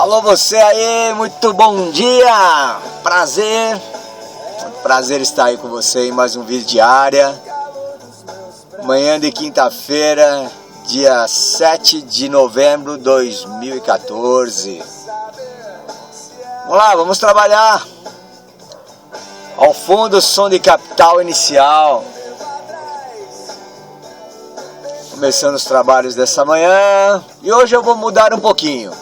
Alô você aí, muito bom dia! Prazer estar aí com você em mais um vídeo diária. Manhã de quinta-feira, dia 7 de novembro de 2014. Vamos lá, vamos trabalhar. Ao fundo, som de Capital Inicial. Começando os trabalhos dessa manhã. E hoje eu vou mudar um pouquinho.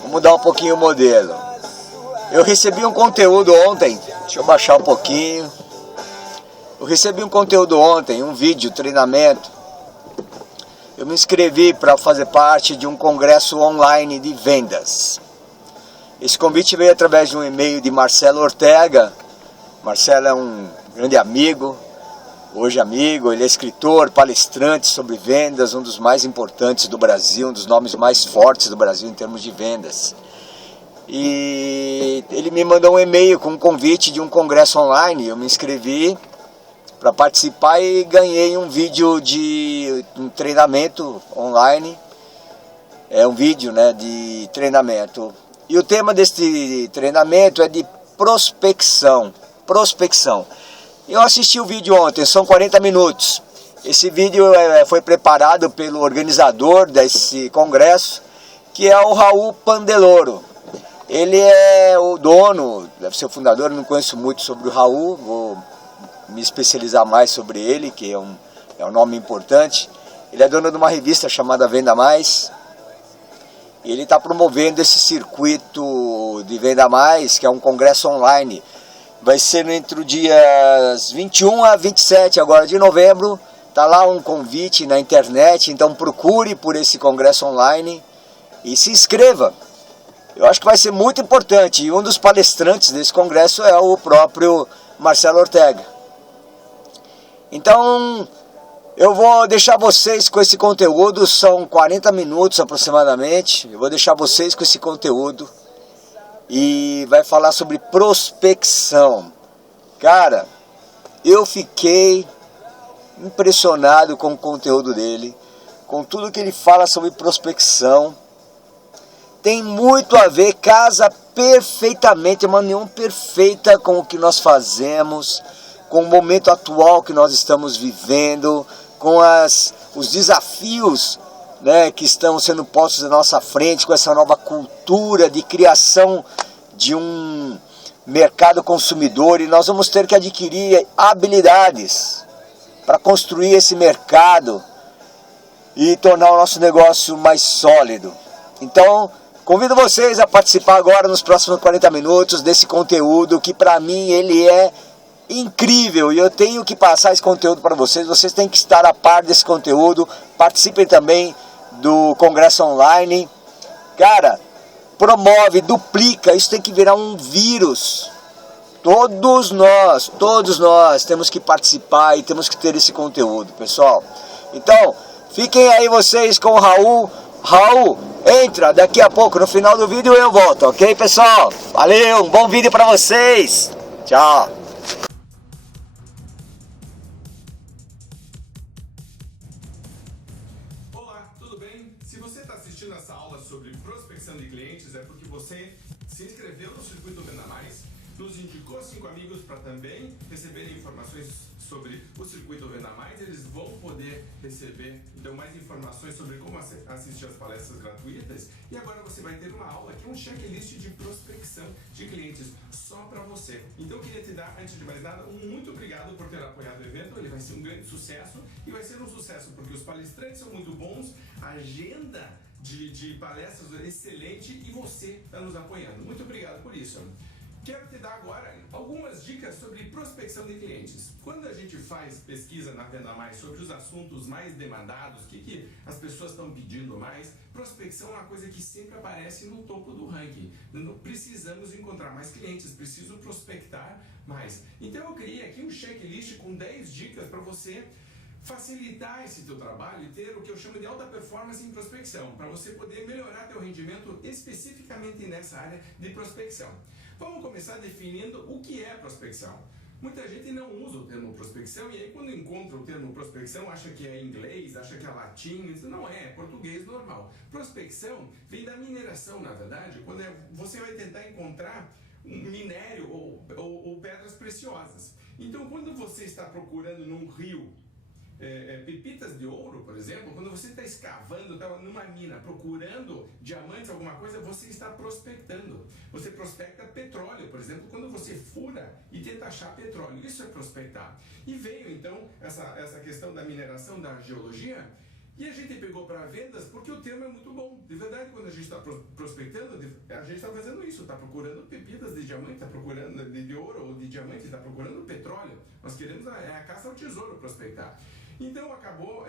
Vou mudar um pouquinho o modelo. Eu recebi um conteúdo ontem. Deixa eu baixar um pouquinho. Eu recebi um conteúdo ontem, um vídeo, treinamento. Eu me inscrevi para fazer parte de um congresso online de vendas. Esse convite veio através de um e-mail de Marcelo Ortega. Marcelo é um grande amigo. Hoje amigo, ele é escritor, palestrante sobre vendas, um dos mais importantes do Brasil, um dos nomes mais fortes do Brasil em termos de vendas. E ele me mandou um e-mail com um convite de um congresso online. Eu me inscrevi para participar e ganhei um vídeo de um treinamento online. É um vídeo, né, de treinamento. E o tema deste treinamento é de prospecção. Eu assisti o vídeo ontem, são 40 minutos. Esse vídeo foi preparado pelo organizador desse congresso, que é o Raul Pandeloro. Ele é o dono, deve ser o fundador, eu não conheço muito sobre o Raul, vou me especializar mais sobre ele, que é um nome importante. Ele é dono de uma revista chamada Venda Mais. E ele está promovendo esse circuito de Venda Mais, que é um congresso online. Vai ser entre os dias 21 a 27 agora de novembro. Está lá um convite na internet, então procure por esse congresso online e se inscreva. Eu acho que vai ser muito importante. E um dos palestrantes desse congresso é o próprio Marcelo Ortega. Então, eu vou deixar vocês com esse conteúdo, são 40 minutos aproximadamente. Eu vou deixar vocês com esse conteúdo. E vai falar sobre prospecção. Cara, eu fiquei impressionado com o conteúdo dele, com tudo que ele fala sobre prospecção. Tem muito a ver, casa perfeitamente, uma união perfeita com o que nós fazemos, com o momento atual que nós estamos vivendo, com os desafios, né, que estão sendo postos à nossa frente, com essa nova cultura de criação de um mercado consumidor, e nós vamos ter que adquirir habilidades para construir esse mercado e tornar o nosso negócio mais sólido. Então, convido vocês a participar agora nos próximos 40 minutos desse conteúdo que para mim ele é incrível e eu tenho que passar esse conteúdo para vocês. Vocês têm que estar a par desse conteúdo. Participem também do congresso online. Cara, promove, duplica, isso tem que virar um vírus. Todos nós temos que participar e temos que ter esse conteúdo, pessoal. Então, fiquem aí vocês com o Raul. Raul, entra daqui a pouco, no final do vídeo eu volto, ok, pessoal? Valeu, um bom vídeo para vocês. Tchau. Se você está assistindo essa aula sobre prospecção de clientes, é porque você se inscreveu no Circuito Venda Mais, nos indicou 5 amigos para também receberem informações sobre o Circuito Venda Mais. Eles vão poder receber então mais informações sobre como assistir as palestras gratuitas. E agora você vai ter uma aula que é um checklist de prospecção de clientes só para você. Então eu queria te dar, antes de mais nada, um muito obrigado por ter apoiado o evento. Ele vai ser um grande sucesso e vai ser um sucesso porque os palestrantes são muito bons, a agenda de palestras é excelente e você está nos apoiando. Muito obrigado por isso. Quero te dar agora algumas dicas sobre prospecção de clientes. Quando a gente faz pesquisa na Venda Mais sobre os assuntos mais demandados, o que as pessoas estão pedindo mais, prospecção é uma coisa que sempre aparece no topo do ranking. Precisamos encontrar mais clientes, preciso prospectar mais. Então eu criei aqui um checklist com 10 dicas para você facilitar esse teu trabalho e ter o que eu chamo de alta performance em prospecção, para você poder melhorar teu rendimento especificamente nessa área de prospecção. Vamos começar definindo o que é prospecção. Muita gente não usa o termo prospecção e aí quando encontra o termo prospecção acha que é inglês, acha que é latim, isso não é português normal. Prospecção vem da mineração, na verdade, quando você vai tentar encontrar um minério ou pedras preciosas. Então quando você está procurando num rio pepitas de ouro, por exemplo, quando você está escavando, está numa mina procurando diamantes, alguma coisa, você está prospectando. Você prospecta petróleo, por exemplo, quando você fura e tenta achar petróleo. Isso é prospectar. E veio então essa questão da mineração, da geologia, e a gente pegou para vendas porque o termo é muito bom. De verdade, quando a gente está prospectando, a gente está fazendo isso, está procurando pepitas de diamante, está procurando de ouro ou de diamante, está procurando petróleo. Nós queremos a caça ao tesouro prospectar. Então acabou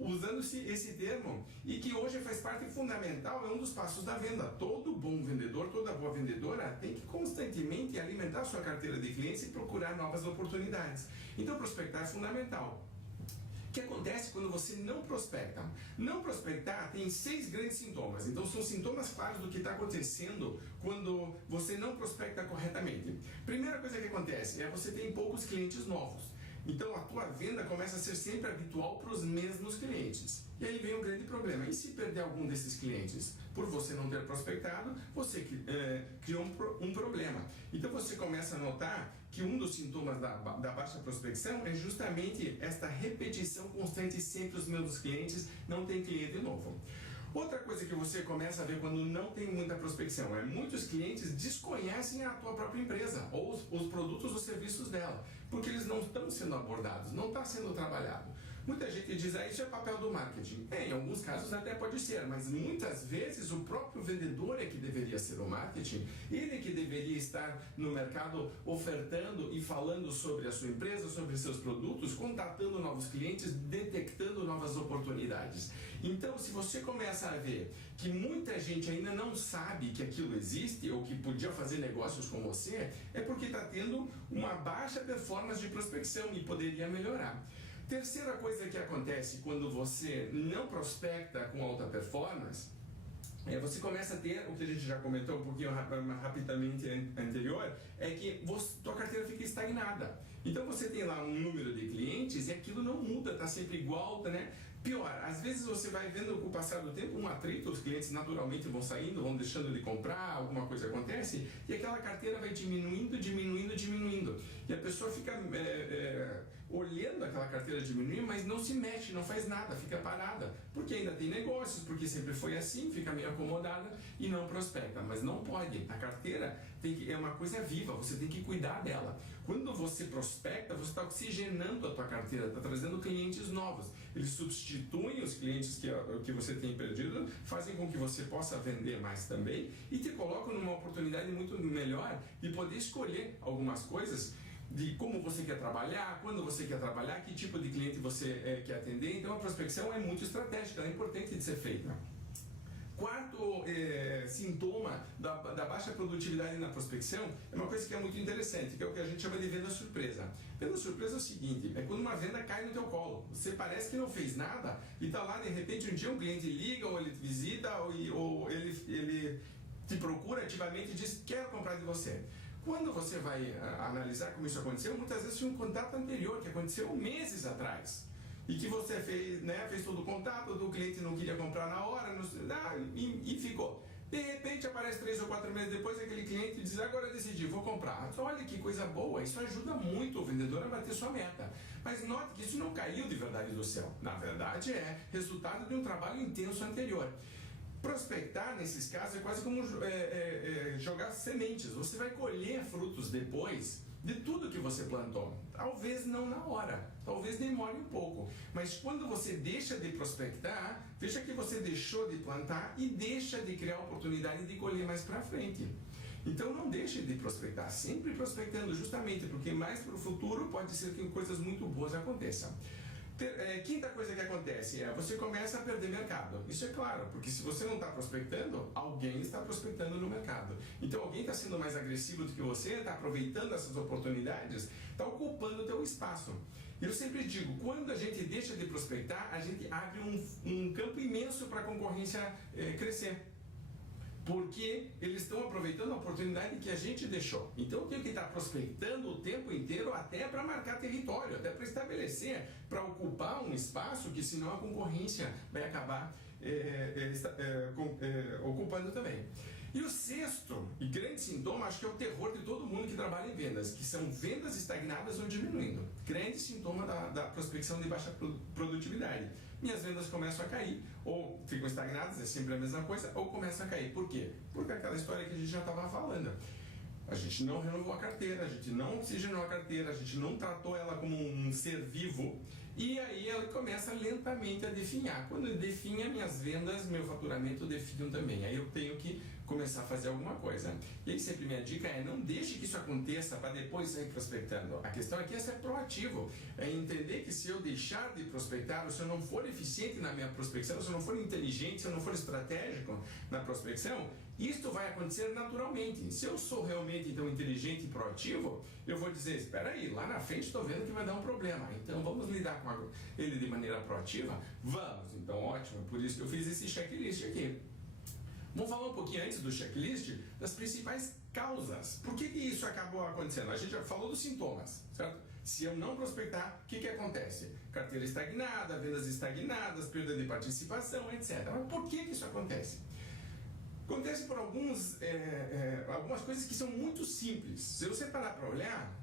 usando-se esse termo e que hoje faz parte fundamental, é um dos passos da venda. Todo bom vendedor, toda boa vendedora tem que constantemente alimentar sua carteira de clientes e procurar novas oportunidades. Então prospectar é fundamental. O que acontece quando você não prospecta? Não prospectar tem 6 grandes sintomas. Então são sintomas claros do que está acontecendo quando você não prospecta corretamente. Primeira coisa que acontece é você tem poucos clientes novos. Então a tua venda começa a ser sempre habitual para os mesmos clientes. E aí vem um grande problema. E se perder algum desses clientes? Por você não ter prospectado, você criou um problema. Então você começa a notar que um dos sintomas da baixa prospecção é justamente esta repetição constante, sempre os mesmos clientes, não tem cliente novo. Outra coisa que você começa a ver quando não tem muita prospecção é muitos clientes desconhecem a tua própria empresa ou os produtos ou serviços dela, porque eles não estão sendo abordados, não está sendo trabalhado. Muita gente diz, isso é papel do marketing. Em alguns casos até pode ser, mas muitas vezes o próprio vendedor é que deveria ser o marketing, ele que deveria estar no mercado ofertando e falando sobre a sua empresa, sobre seus produtos, contatando novos clientes, detectando novas oportunidades. Então, se você começa a ver que muita gente ainda não sabe que aquilo existe ou que podia fazer negócios com você, é porque está tendo uma baixa performance de prospecção e poderia melhorar. Terceira coisa que acontece quando você não prospecta com alta performance, você começa a ter, o que a gente já comentou um pouquinho rapidamente anterior, é que tua carteira fica estagnada. Então você tem lá um número de clientes e aquilo não muda, está sempre igual, né? Pior, às vezes você vai vendo com o passar do tempo um atrito, os clientes naturalmente vão saindo, vão deixando de comprar, alguma coisa acontece e aquela carteira vai diminuindo. E a pessoa fica olhando aquela carteira diminuir, mas não se mexe, não faz nada, fica parada, porque ainda tem negócios, porque sempre foi assim, fica meio acomodada e não prospecta. Mas não pode, a carteira é uma coisa viva, você tem que cuidar dela. Quando você prospecta, você está oxigenando a tua carteira, está trazendo clientes novos. Eles substituem os clientes que você tem perdido, fazem com que você possa vender mais também e te colocam numa oportunidade muito melhor de poder escolher algumas coisas de como você quer trabalhar, quando você quer trabalhar, que tipo de cliente você quer atender. Então a prospecção é muito estratégica, é importante de ser feita. Quarto sintoma da baixa produtividade na prospecção é uma coisa que é muito interessante, que é o que a gente chama de venda surpresa. Venda surpresa é o seguinte, é quando uma venda cai no teu colo. Você parece que não fez nada e está lá, de repente um dia um cliente liga ou ele te visita ou ele te procura ativamente e diz, quero comprar de você. Quando você vai analisar como isso aconteceu, muitas vezes foi um contato anterior que aconteceu meses atrás. E que você fez todo o contato, o cliente não queria comprar na hora, e ficou. De repente aparece 3 ou 4 meses depois, aquele cliente diz, agora eu decidi, vou comprar. Olha que coisa boa, isso ajuda muito o vendedor a bater sua meta. Mas note que isso não caiu de verdade do céu. Na verdade é resultado de um trabalho intenso anterior. Prospectar, nesses casos, é quase como jogar sementes. Você vai colher frutos depois de tudo que você plantou. Talvez não na hora, talvez demore um pouco. Mas quando você deixa de prospectar, veja que você deixou de plantar e deixa de criar oportunidade de colher mais para frente. Então não deixe de prospectar, sempre prospectando, justamente porque mais para o futuro pode ser que coisas muito boas aconteçam. Quinta coisa que acontece é você começa a perder mercado. Isso é claro, porque se você não está prospectando, alguém está prospectando no mercado. Então alguém está sendo mais agressivo do que você, está aproveitando essas oportunidades, está ocupando o teu espaço. Eu sempre digo, quando a gente deixa de prospectar, a gente abre um campo imenso para a concorrência crescer. porque eles estão aproveitando a oportunidade que a gente deixou. Então eu tenho que estar prospectando o tempo inteiro, até para marcar território, até para estabelecer, para ocupar um espaço que senão a concorrência vai acabar ocupando também. E o sexto e grande sintoma, acho que é o terror de todo mundo que trabalha em vendas, que são vendas estagnadas ou diminuindo. Grande sintoma da prospecção de baixa produtividade. Minhas vendas começam a cair, ou ficam estagnadas, é sempre a mesma coisa, ou começam a cair. Por quê? Porque aquela história que a gente já estava falando. A gente não renovou a carteira, a gente não oxigenou a carteira, a gente não tratou ela como um ser vivo, e aí ela começa lentamente a definhar. Quando definha, minhas vendas, meu faturamento definham também. Aí eu tenho que começar a fazer alguma coisa. E aí sempre minha dica é: não deixe que isso aconteça para depois sair prospectando. A questão aqui é ser proativo, é entender que se eu deixar de prospectar, ou se eu não for eficiente na minha prospecção, se eu não for inteligente, se eu não for estratégico na prospecção, isto vai acontecer naturalmente. Se eu sou realmente então inteligente e proativo, eu vou dizer: espera aí, lá na frente estou vendo que vai dar um problema, então vamos lidar com ele de maneira proativa? Vamos, então ótimo, por isso que eu fiz esse checklist aqui. Vamos falar um pouquinho antes do checklist das principais causas. Por que isso acabou acontecendo? A gente já falou dos sintomas, certo? Se eu não prospectar, o que acontece? Carteira estagnada, vendas estagnadas, perda de participação, etc. Mas por que isso acontece? Acontece por algumas coisas que são muito simples. Se você parar para olhar,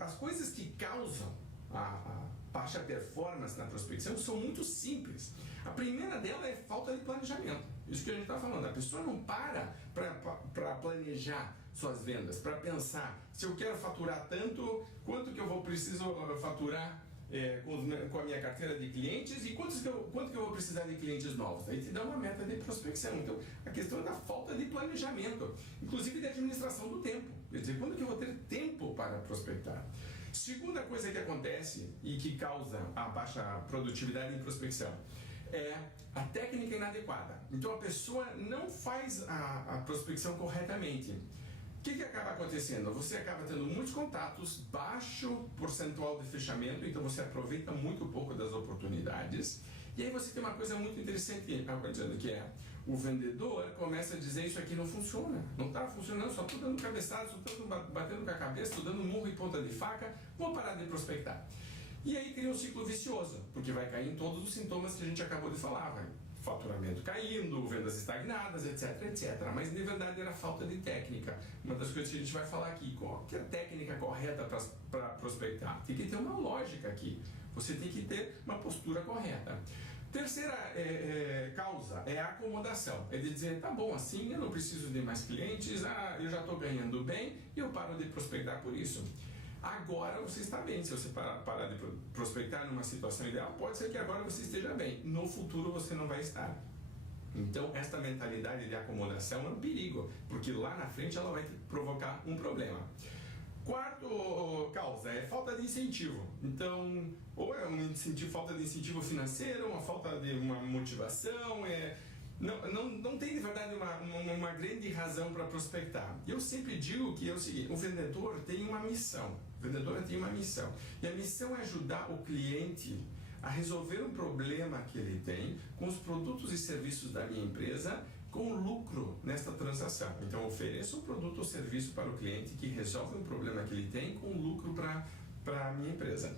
as coisas que causam a baixa performance na prospecção são muito simples. A primeira dela é falta de planejamento. Isso que a gente está falando. A pessoa não para planejar suas vendas, para pensar: se eu quero faturar tanto, quanto que eu preciso faturar com a minha carteira de clientes, e quanto que eu vou precisar de clientes novos. Aí te dá uma meta de prospecção. Então a questão é da falta de planejamento, inclusive de administração do tempo. Quer dizer, quando que eu vou ter tempo para prospectar? Segunda coisa que acontece e que causa a baixa produtividade em prospecção é a técnica inadequada. Então a pessoa não faz a prospecção corretamente. O que acaba acontecendo? Você acaba tendo muitos contatos, baixo percentual de fechamento, então você aproveita muito pouco das oportunidades. E aí você tem uma coisa muito interessante acontecendo, que é: o vendedor começa a dizer: isso aqui não funciona, não está funcionando, só estou dando cabeçada, só estou batendo com a cabeça, estou dando murro e ponta de faca, vou parar de prospectar. E aí cria um ciclo vicioso, porque vai cair em todos os sintomas que a gente acabou de falar, vai faturamento caindo, vendas estagnadas, etc, etc. Mas na verdade era falta de técnica. Uma das coisas que a gente vai falar aqui: qual que é a técnica correta para prospectar? Tem que ter uma lógica aqui, você tem que ter uma postura correta. Terceira causa é a acomodação, é de dizer: tá bom, assim eu não preciso de mais clientes, eu já estou ganhando bem e eu paro de prospectar por isso. Agora você está bem. Se você parar de prospectar numa situação ideal, pode ser que agora você esteja bem, no futuro você não vai estar. Então esta mentalidade de acomodação é um perigo, porque lá na frente ela vai provocar um problema. Quarto causa é falta de incentivo. Então, ou é falta de incentivo financeiro, uma falta de uma motivação, não tem de verdade uma grande razão para prospectar. Eu sempre digo que é o seguinte: o vendedor tem uma missão. O vendedor tem uma missão. E a missão é ajudar o cliente a resolver um problema que ele tem com os produtos e serviços da minha empresa, com lucro nesta transação. Então eu ofereço um produto ou serviço para o cliente que resolve um problema que ele tem com lucro para a minha empresa.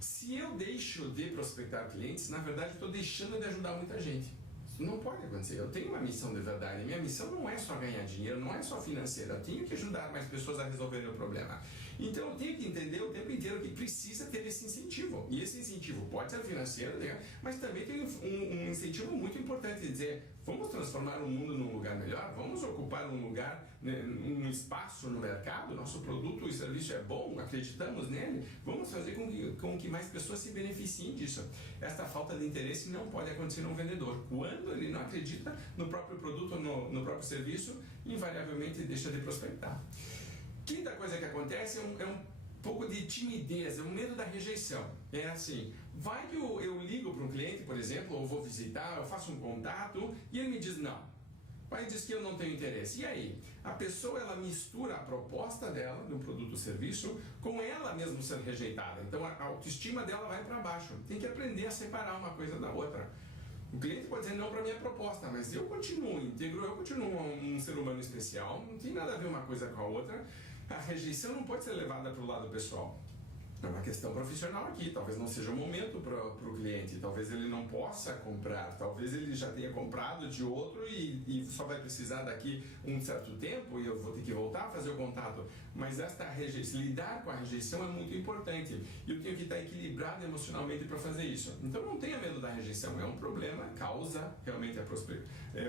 Se eu deixo de prospectar clientes, na verdade estou deixando de ajudar muita gente. Isso não pode acontecer. Eu tenho uma missão de verdade. Minha missão não é só ganhar dinheiro, não é só financeira. Eu tenho que ajudar mais pessoas a resolverem o problema. Então eu tenho que entender o tempo inteiro que precisa ter esse incentivo. E esse incentivo pode ser financeiro, né? Mas também tem um incentivo muito importante de dizer: vamos transformar o mundo num lugar melhor, vamos ocupar um lugar, né, um espaço no mercado, nosso produto e serviço é bom, acreditamos nele, vamos fazer com que mais pessoas se beneficiem disso. Esta falta de interesse não pode acontecer num vendedor. Quando ele não acredita no próprio produto ou no próprio serviço, invariavelmente deixa de prospectar. Quinta coisa que acontece é um pouco de timidez, é um medo da rejeição. É assim: vai que eu ligo para um cliente, por exemplo, ou vou visitar, eu faço um contato e ele me diz não. Vai diz que eu não tenho interesse. E aí? A pessoa ela mistura a proposta dela de um produto ou serviço com ela mesma ser rejeitada. Então a autoestima dela vai para baixo. Tem que aprender a separar uma coisa da outra. O cliente pode dizer não para a minha proposta, mas eu continuo íntegro, eu continuo um ser humano especial, não tem nada a ver uma coisa com a outra. A rejeição não pode ser levada para o lado pessoal. É uma questão profissional aqui, talvez não seja o momento para o cliente, talvez ele não possa comprar, talvez ele já tenha comprado de outro e só vai precisar daqui um certo tempo e eu vou ter que voltar a fazer o contato. Mas esta rejeição, lidar com a rejeição é muito importante e eu tenho que estar equilibrado emocionalmente para fazer isso. Então não tenha medo da rejeição, é um problema, causa realmente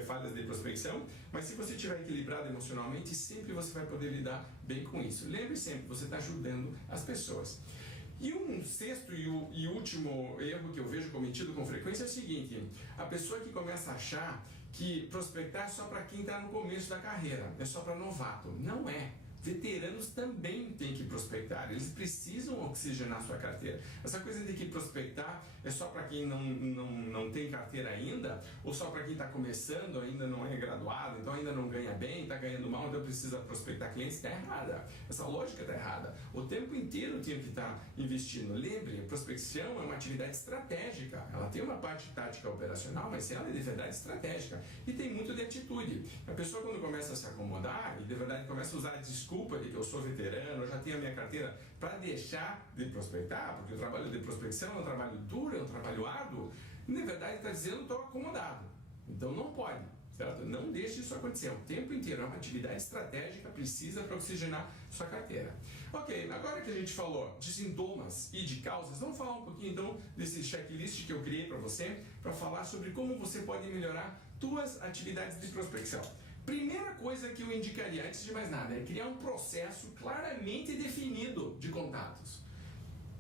falhas de prospecção, mas se você estiver equilibrado emocionalmente, sempre você vai poder lidar bem com isso. Lembre sempre, você está ajudando as pessoas. E um sexto e último erro que eu vejo cometido com frequência é o seguinte: a pessoa que começa a achar que prospectar é só para quem está no começo da carreira, é só para novato. Não é. Veteranos também têm que prospectar, eles precisam oxigenar sua carteira. Essa coisa de que prospectar é só para quem não tem carteira ainda, ou só para quem está começando, ainda não é graduado, então ainda não ganha bem, está ganhando mal, então precisa prospectar clientes, está errada. Essa lógica está errada. O tempo inteiro tem que estar investindo. Lembre, prospecção é uma atividade estratégica, ela tem uma parte tática operacional, mas ela é de verdade estratégica e tem muito de atitude. A pessoa quando começa a se acomodar e de verdade começa a usar a desculpa de que eu sou veterano, eu já tenho a minha carteira, para deixar de prospectar, porque o trabalho de prospecção é um trabalho duro, é um trabalho árduo, e na verdade está dizendo estou acomodado. Então não pode, certo? Não deixe isso acontecer, o tempo inteiro é uma atividade estratégica, precisa para oxigenar sua carteira. Ok, agora que a gente falou de sintomas e de causas, vamos falar um pouquinho então desse checklist que eu criei para você, para falar sobre como você pode melhorar suas atividades de prospecção. Primeira coisa que eu indicaria, antes de mais nada, é criar um processo claramente definido de contatos.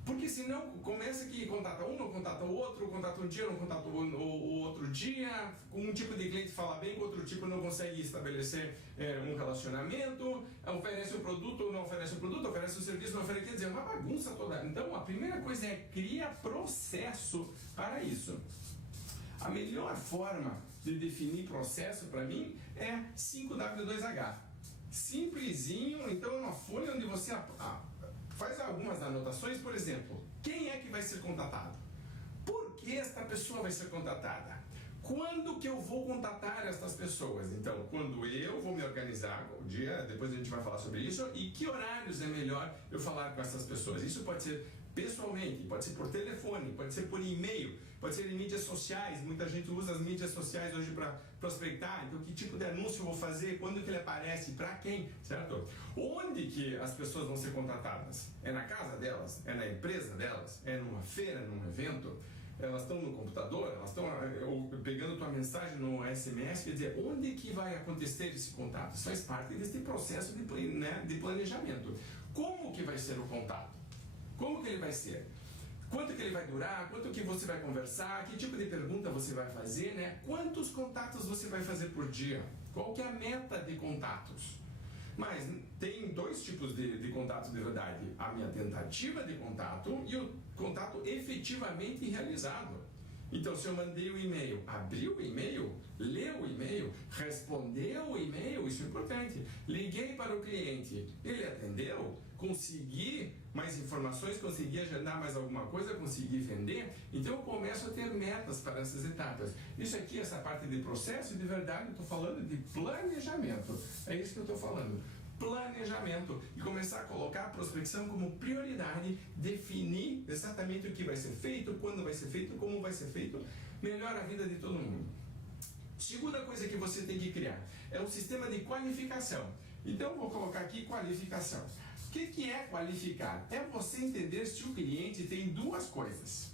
Porque senão começa que contata um, não contata o outro, contata um dia, não contata o outro dia, com um tipo de cliente fala bem, com outro tipo não consegue estabelecer um relacionamento, oferece um produto, não oferece um produto, oferece um serviço, não oferece, quer dizer, é uma bagunça toda. Então a primeira coisa é criar processo para isso. A melhor forma de definir processo para mim é 5W2H. Simplesinho, então é uma folha onde você faz algumas anotações, por exemplo, quem é que vai ser contatado? Por que esta pessoa vai ser contatada? Quando que eu vou contatar estas pessoas? Então, quando eu vou me organizar, o dia, depois a gente vai falar sobre isso, e que horários é melhor eu falar com essas pessoas? Isso pode ser pessoalmente, pode ser por telefone, pode ser por e-mail, pode ser em mídias sociais. Muita gente usa as mídias sociais hoje para prospectar. Então, que tipo de anúncio eu vou fazer? Quando que ele aparece? Para quem? Certo? Onde que as pessoas vão ser contratadas? É na casa delas? É na empresa delas? É numa feira, num evento? Elas estão no computador, elas estão pegando tua mensagem no SMS, quer dizer, onde que vai acontecer esse contato? Isso faz parte desse processo de planejamento. Como que vai ser o contato? Como que ele vai ser? Quanto que ele vai durar? Quanto que você vai conversar? Que tipo de pergunta você vai fazer, né? Quantos contatos você vai fazer por dia? Qual que é a meta de contatos? Mas tem dois tipos de contato de verdade: a minha tentativa de contato e o contato efetivamente realizado. Então, se eu mandei o e-mail, abriu o e-mail, leu o e-mail, respondeu o e-mail, isso é importante. Liguei para o cliente, ele atendeu, consegui mais informações, consegui agendar mais alguma coisa, consegui vender. Então, eu começo a ter metas para essas etapas. Isso aqui, essa parte de processo, de verdade, eu estou falando de planejamento. É isso que eu estou falando. Planejamento e começar a colocar a prospecção como prioridade, definir exatamente o que vai ser feito, quando vai ser feito, como vai ser feito, melhora a vida de todo mundo. Segunda coisa que você tem que criar é um sistema de qualificação. Então vou colocar aqui qualificação. O que é qualificar? É você entender se o cliente tem duas coisas: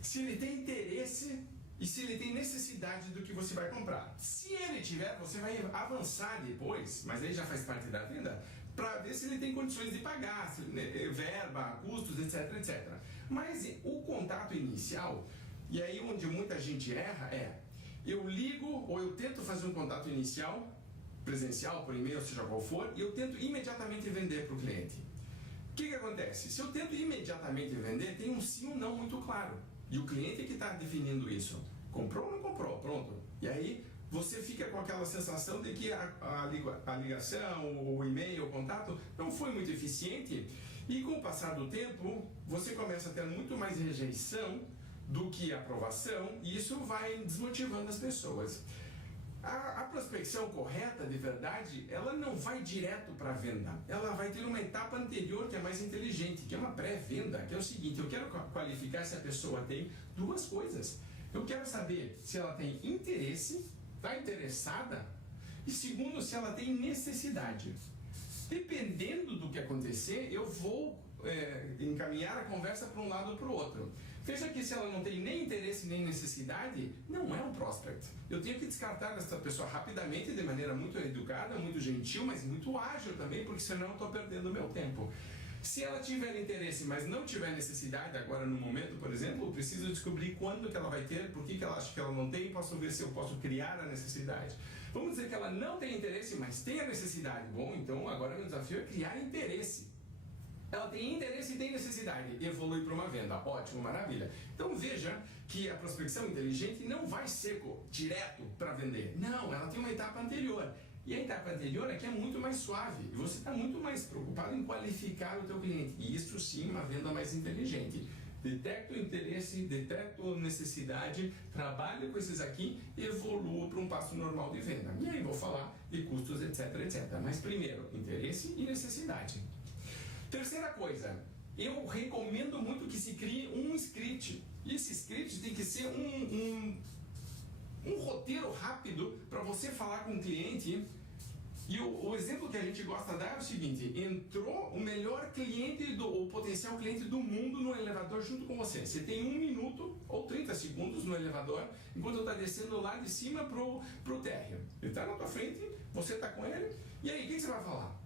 se ele tem interesse e se ele tem necessidade do que você vai comprar. Se ele tiver, você vai avançar depois, mas aí já faz parte da venda, para ver se ele tem condições de pagar, verba, custos, etc, etc. Mas o contato inicial, e aí onde muita gente erra, é: eu ligo ou eu tento fazer um contato inicial, presencial, por e-mail, seja qual for, e eu tento imediatamente vender para o cliente. O que acontece? Se eu tento imediatamente vender, tem um sim ou não muito claro. E o cliente é que está definindo isso. Comprou ou não comprou? Pronto. E aí você fica com aquela sensação de que a ligação, o e-mail, o contato não foi muito eficiente. E com o passar do tempo, você começa a ter muito mais rejeição do que aprovação, e isso vai desmotivando as pessoas. A prospecção correta, de verdade, ela não vai direto para a venda. Ela vai ter uma etapa anterior que é mais inteligente, que é uma pré-venda, que é o seguinte: eu quero qualificar se a pessoa tem duas coisas. Eu quero saber se ela tem interesse, está interessada, e segundo, se ela tem necessidade. Dependendo do que acontecer, eu vou encaminhar a conversa para um lado ou para o outro. Veja que se ela não tem nem interesse nem necessidade, não é um prospect. Eu tenho que descartar essa pessoa rapidamente, de maneira muito educada, muito gentil, mas muito ágil também, porque senão eu estou perdendo o meu tempo. Se ela tiver interesse, mas não tiver necessidade agora no momento, por exemplo, eu preciso descobrir quando que ela vai ter, por que ela acha que ela não tem, posso ver se eu posso criar a necessidade. Vamos dizer que ela não tem interesse, mas tem a necessidade. Bom, então agora meu desafio é criar interesse. Ela tem interesse e tem necessidade, evolui para uma venda. Ótimo, maravilha. Então veja que a prospecção inteligente não vai ser direto para vender. Não, ela tem uma etapa anterior. E a etapa anterior aqui é muito mais suave. E você está muito mais preocupado em qualificar o teu cliente. E isso sim, uma venda mais inteligente. Detecto interesse, detecto necessidade, trabalho com esses aqui e evoluo para um passo normal de venda. E aí vou falar de custos, etc, etc. Mas primeiro, interesse e necessidade. Terceira coisa, eu recomendo muito que se crie um script. E esse script tem que ser um roteiro rápido para você falar com o cliente. E o exemplo que a gente gosta de dar é o seguinte: entrou o melhor cliente, o potencial cliente do mundo no elevador junto com você. Você tem 1 minuto ou 30 segundos no elevador, enquanto está descendo lá de cima pro térreo. Ele está na tua frente, você está com ele, e aí o que você vai falar?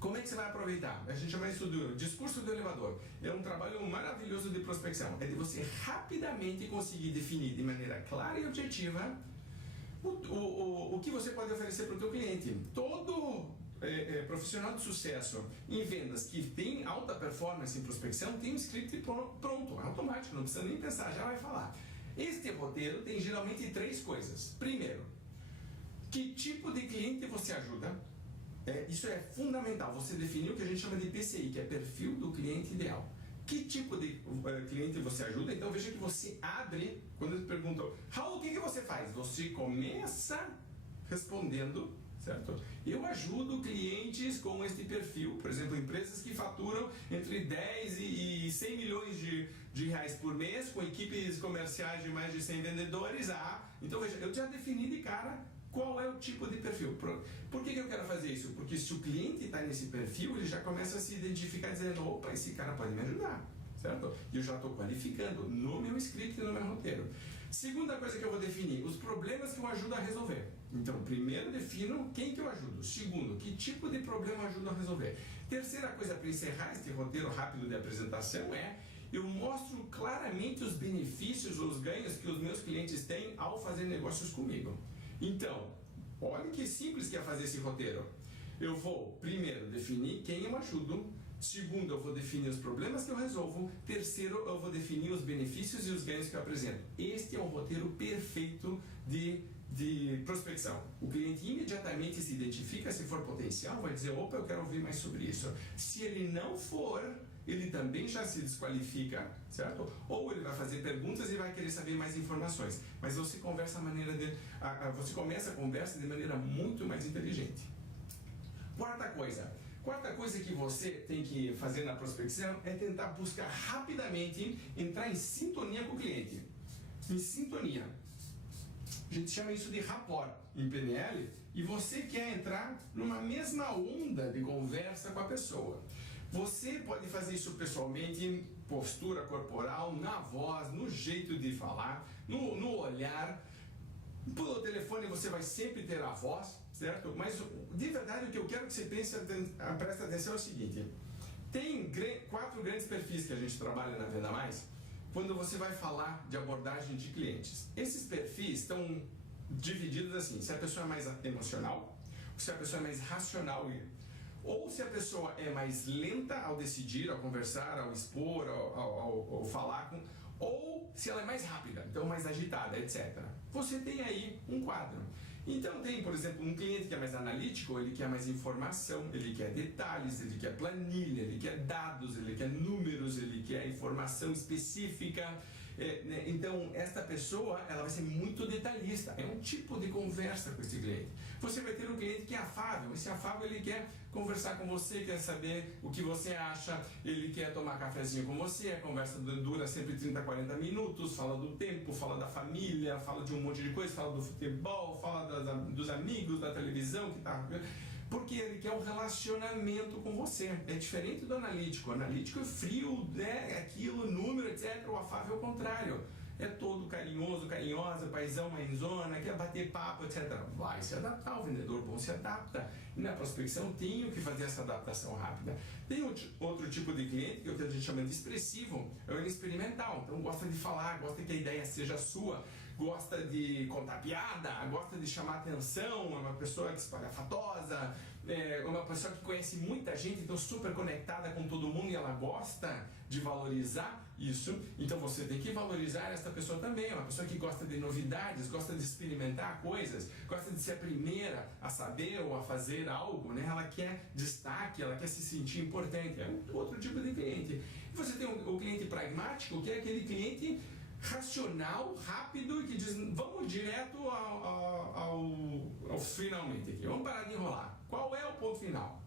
Como é que você vai aproveitar? A gente chama isso do discurso do elevador. É um trabalho maravilhoso de prospecção. É de você rapidamente conseguir definir de maneira clara e objetiva o que você pode oferecer para o teu cliente. Todo profissional de sucesso em vendas que tem alta performance em prospecção tem um script pronto, automático, não precisa nem pensar, já vai falar. Este roteiro tem geralmente 3 coisas. Primeiro, que tipo de cliente você ajuda? Isso é fundamental, você definir o que a gente chama de PCI, que é perfil do cliente ideal. Que tipo de cliente você ajuda? Então veja que você abre, quando eles perguntam, Raul, o que você faz? Você começa respondendo, certo? Eu ajudo clientes com este perfil, por exemplo, empresas que faturam entre 10 e 100 milhões de reais por mês, com equipes comerciais de mais de 100 vendedores. Então veja, eu já defini de cara qual é o tipo de perfil. Por que eu quero fazer isso? Porque se o cliente está nesse perfil, ele já começa a se identificar dizendo, opa, esse cara pode me ajudar, certo? E eu já estou qualificando no meu script e no meu roteiro. Segunda coisa que eu vou definir, os problemas que eu ajudo a resolver. Então, primeiro defino quem que eu ajudo. Segundo, que tipo de problema eu ajudo a resolver. Terceira coisa para encerrar este roteiro rápido de apresentação eu mostro claramente os benefícios, os ganhos que os meus clientes têm ao fazer negócios comigo. Então, olha que simples que é fazer esse roteiro. Eu vou, primeiro, definir quem eu ajudo. Segundo, eu vou definir os problemas que eu resolvo. Terceiro, eu vou definir os benefícios e os ganhos que eu apresento. Este é um roteiro perfeito de prospecção. O cliente imediatamente se identifica, se for potencial, vai dizer, opa, eu quero ouvir mais sobre isso. Se ele não for, ele também já se desqualifica, certo? Ou ele vai fazer perguntas e vai querer saber mais informações. Mas você começa a conversa de maneira muito mais inteligente. Quarta coisa que você tem que fazer na prospecção é tentar buscar rapidamente entrar em sintonia com o cliente. Em sintonia. A gente chama isso de rapport em PNL, e você quer entrar numa mesma onda de conversa com a pessoa. Você pode fazer isso pessoalmente, em postura corporal, na voz, no jeito de falar, no olhar. Pelo telefone você vai sempre ter a voz, certo? Mas de verdade o que eu quero que você preste atenção é o seguinte: tem 4 grandes perfis que a gente trabalha na Venda Mais quando você vai falar de abordagem de clientes. Esses perfis estão divididos assim: se a pessoa é mais emocional, se a pessoa é mais racional, ou se a pessoa é mais lenta ao decidir, ao conversar, ao expor, ao falar ou se ela é mais rápida, então mais agitada, etc. Você tem aí um quadro. Então tem, por exemplo, um cliente que é mais analítico, ele quer mais informação, ele quer detalhes, ele quer planilha, ele quer dados, ele quer números, ele quer informação específica, Então, esta pessoa, ela vai ser muito detalhista. É um tipo de conversa com esse cliente. Você vai ter um cliente que é afável. Esse afável, ele quer conversar com você, quer saber o que você acha, ele quer tomar cafezinho com você, a conversa dura sempre 30, 40 minutos, fala do tempo, fala da família, fala de um monte de coisa, fala do futebol, fala dos amigos, da televisão, que tá... Porque ele quer um relacionamento com você. É diferente do analítico. O analítico é frio, né? Aquilo, número, etc. O afável é o contrário. É todo carinhoso, carinhosa, paizão, mãezona, quer bater papo, etc. Vai se adaptar, o vendedor bom se adapta. E na prospecção tem que fazer essa adaptação rápida. Tem outro tipo de cliente, que é o que a gente chama de expressivo, é o experimental. Então gosta de falar, gosta que a ideia seja sua, gosta de contar piada, gosta de chamar atenção, é uma pessoa espalhafatosa, é uma pessoa que conhece muita gente, então super conectada com todo mundo e ela gosta de valorizar isso. Então você tem que valorizar esta pessoa também, é uma pessoa que gosta de novidades, gosta de experimentar coisas, gosta de ser a primeira a saber ou a fazer algo, né? Ela quer destaque, ela quer se sentir importante, é um outro tipo de cliente. E você tem o cliente pragmático, que é aquele cliente racional, rápido, que diz, vamos direto ao finalmente aqui, vamos parar de enrolar. Qual é o ponto final?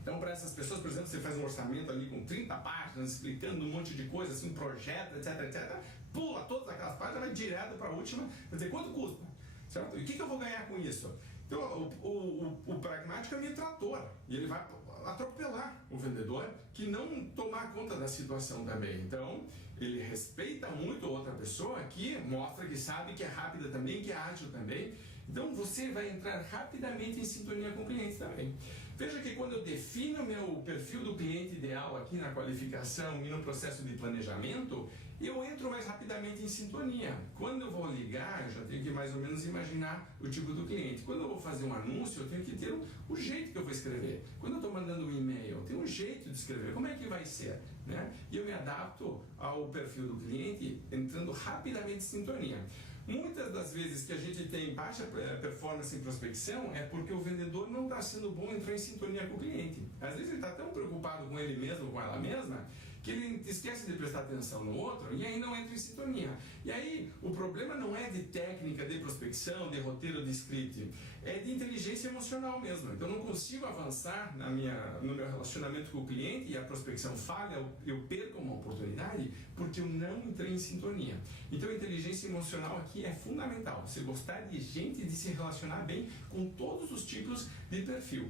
Então, para essas pessoas, por exemplo, você faz um orçamento ali com 30 páginas, explicando um monte de coisa, assim, um projeto, etc, etc, pula todas aquelas páginas, vai direto para a última, quer dizer, quanto custa? Certo? E o que eu vou ganhar com isso? Então, o pragmático é meio trator, e ele vai atropelar o vendedor que não tomar conta da situação também. Então, ele respeita muito a outra pessoa que mostra que sabe, que é rápida também, que é ágil também. Então, você vai entrar rapidamente em sintonia com o cliente também. Veja que quando eu defino o meu perfil do cliente ideal aqui na qualificação e no processo de planejamento, eu entro mais rapidamente em sintonia. Quando eu vou ligar, eu já tenho que mais ou menos imaginar o tipo do cliente. Quando eu vou fazer um anúncio, eu tenho que ter o jeito que eu vou escrever. Quando eu estou mandando um e-mail, eu tenho um jeito de escrever. Como é que vai ser? Né? E eu me adapto ao perfil do cliente, entrando rapidamente em sintonia. Muitas das vezes que a gente tem baixa performance em prospecção é porque o vendedor não está sendo bom em entrar em sintonia com o cliente. Às vezes ele está tão preocupado com ele mesmo, com ela mesma, que ele esquece de prestar atenção no outro e aí não entra em sintonia. E aí o problema não é de técnica de prospecção, de roteiro, de script, é de inteligência emocional mesmo. Então eu não consigo avançar no meu relacionamento com o cliente e a prospecção falha, eu perco uma oportunidade porque eu não entrei em sintonia. Então a inteligência emocional aqui é fundamental, você gostar de gente, de se relacionar bem com todos os tipos de perfil.